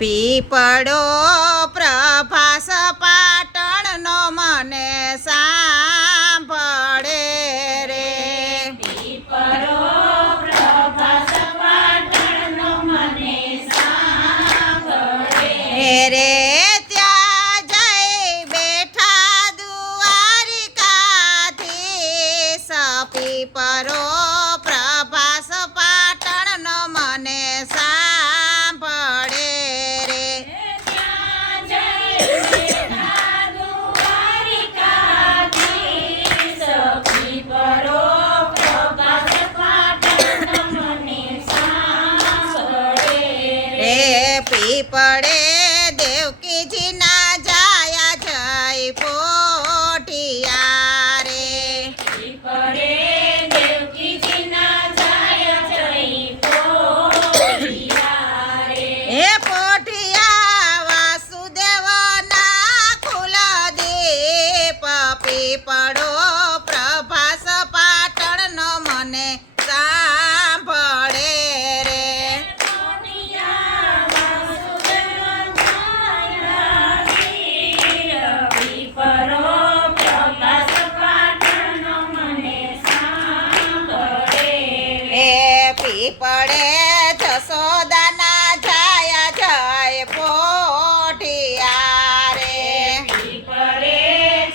પીપળો પ્રભાસ પાટણનો મને સાંભળે રે. પીપળો પ્રભાસ પાટણનો મને સાંભળે રે. ત્યાં જઈ બેઠા દ્વારિકાધીશ પીપળો પ્રભાસ પાટણનો મને સાંભળે રે. ત્યાં જઈ બેઠા દ્વારિકાધીશ પીપળો પ્રભાસ પાટણનો મને સાંભળે રે પીપળે દેવકીજીના જાયા જય પોઠિયા રે. પીપળે દેવકીજીના જાય જય પોઠિયા રે. હે પોઠિયા વાસુદેવના કુલદીપ પીપળો પ્રભાસ પાટણનો મને સાંભળે રે. પીપળો પ્રભાસ પાટણનો મને સાંભળે હે પીપળે જશોદાના જાયા જય પોઠિયા રે. પીપળે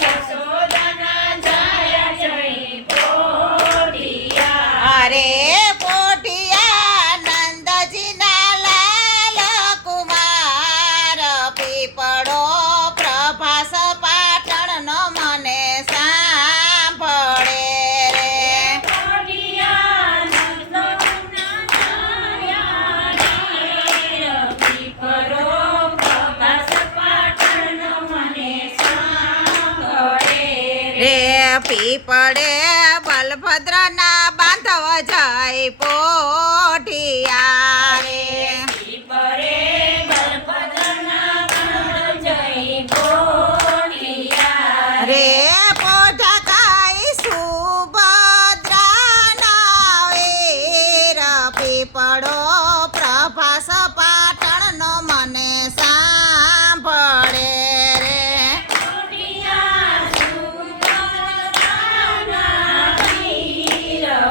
જશોદાના જાય જય પોઠિયા અરે પોઠિયા નંદજીના લાલ કુમાર પીપળો પ્રભાસ પાટણનો મને સાંભળે રે. પીપળો પ્રભાસ પાટણનો મને સાંભળે રે પીપળે બલભદ્રના બાંધવ જય પોઠિયા રે. પીપળે બલભદ્રના બાંધવ જય પોઠિયા રે પોઠા કાઈ સુભદ્રાના વીર પીપળો પ્રભાસ પાટણનો મને સાંભળે રે.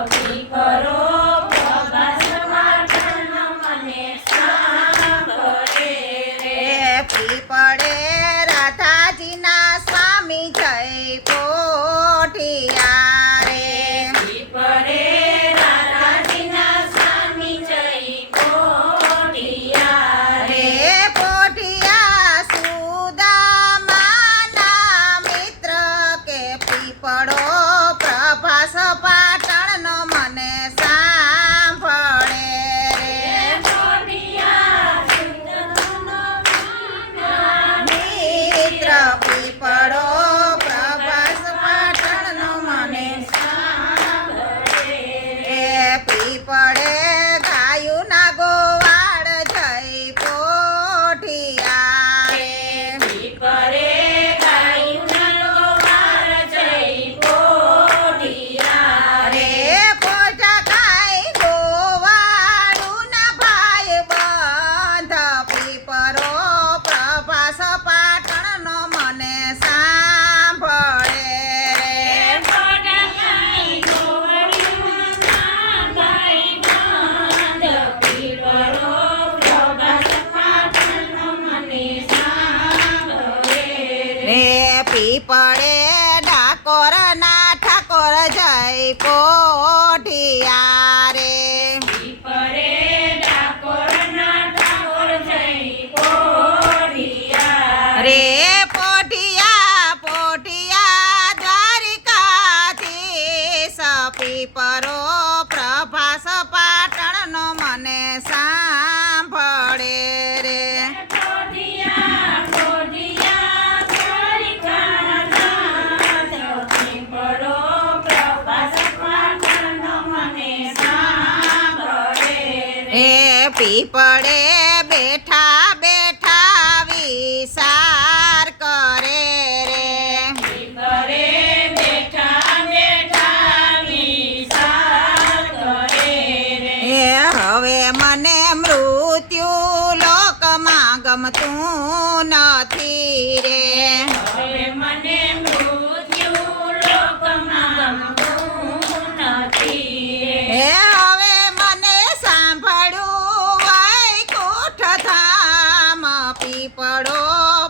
પીપળો પ્રભાસ પાટણનો મને સાંભળે રે પીપળે રાધાજીના સ્વામી જય પોઠિયા રે. પીપળે રાધાજીના સ્વામી જય પોઠિયા રે પોઠિયા સુદામાના મિત્ર કે પીપળો પ્રભાસ પાટણનો મને સાંભળે રે. મિત્ર પીપળો પ્રભાસ પાટણનો મને એ પીપળે ગાયુના ગોવાળ જય પોઠિયા રે. પીપળે ગાયુના ગોવાળ જય પોઠિયા રે પોઠા કાઈ ગોવાળુના ભાઈ બંધ પીપળો પ્રભાસ પાટણનો મને સાંભળે રે. રે પીપળે ડાકોરના ઠાકોર જય પોઠિયા રે. રે પોઠિયા પોઠિયા દ્વારિકાધીશ પીપળો પ્રભાસ પાટણનો મને સાંભળે રે. એ પીપળે બેઠા બેઠા વિચાર કરે રે. એ હવે મને મૃત્યુ લોકમાં ગમતું નથી રે. હવે મને મૃત્યુ લોકમાં ગમતું નથી હે હવે મને સાંભળ્યું વૈકુંઠ ધામ પીપળો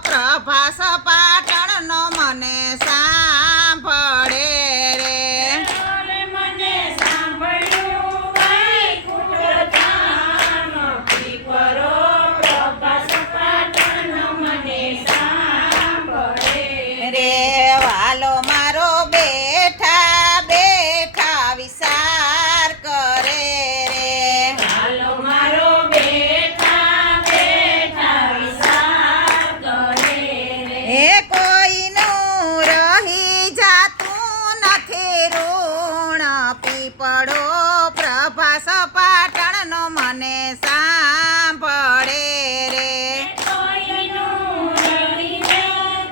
પ્રભાસ પાટણનો મને સાંભળે રે. હવે મને સાંભળ્યું વૈકુંઠ ધામ પીપળો પ્રભાસ પાટણનો મને સાંભળે રે વાલો મારો બેઠા બેઠા વિચાર કરે રે. હાલો મારો બેઠા બેઠા વિચાર કરે રે એ કોઈનું રહી જાતું નથી ઋણ પીપળો પ્રભાસ પાટણનો મને સાંભળે રે. કોઈનું રહીને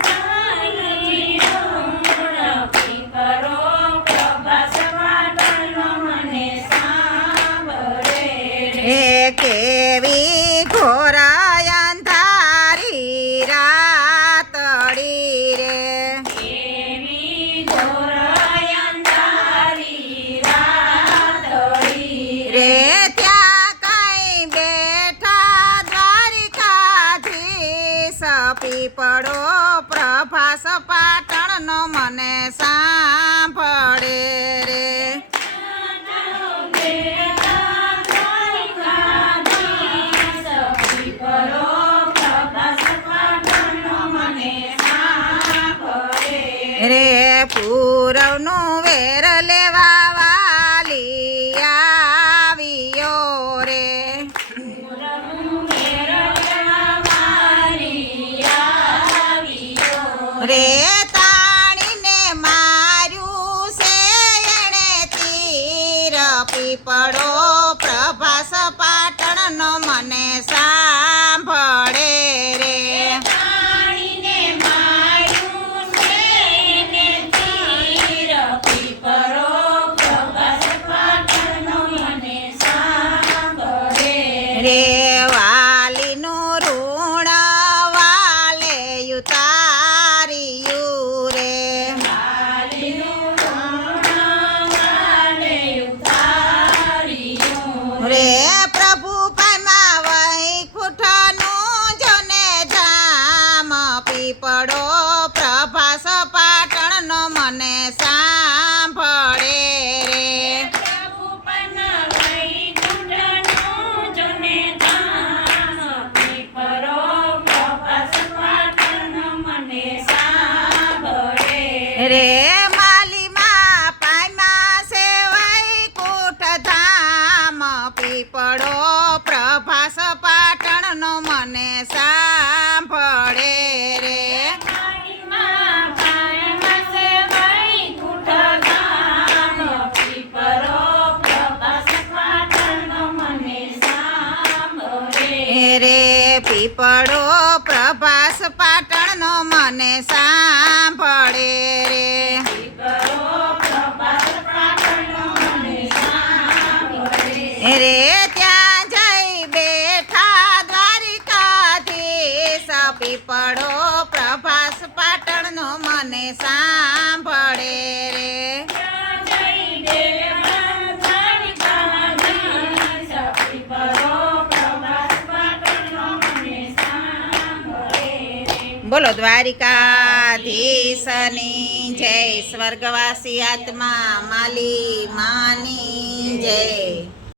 કાંઈ ઋણ પીપળો પ્રભાસ પાટણનો મને સાંભળે રે એ કેવી ઘોર અંધારી રાતડી રે. એવી ઘોર અંધારી રાતડી રે ત્યાં કઈ બેઠા દ્વારિકાધીશ પીપળો પ્રભાસ પાટણનો મને સાંભળે રે. રે પૂરવનું વેર લેવા વાલી આવ્યો રે. રે તાણીને માર્યું છે એણે તીર પીપળો પ્રભાસ પાટણનો મને સાંભળે રે. રે વાલીનું ઋણ વાલે ઉતાર્યું રે. રે પ્રભુ પામ્યા વૈકુંઠનું જોને ધામ પીપળો પ્રભાસ પાટણનો મને સાંભળે રે. રે માલીમાં પામ્યા છે વૈકુંઠ ધામ પીપળો પ્રભાસ પાટણનો મને સાંભળે રે. રે પીપળો પ્રભાસ પાટણનો મને સાંભળે રે. રે ત્યાં જઈ બેઠા દ્વારિકાધીશ પીપળો પ્રભાસ પાટણનો મને સાંભળે રે. બોલો દ્વારિકાધીશની જય. સ્વર્ગવાસી આત્મા માલી માની જય.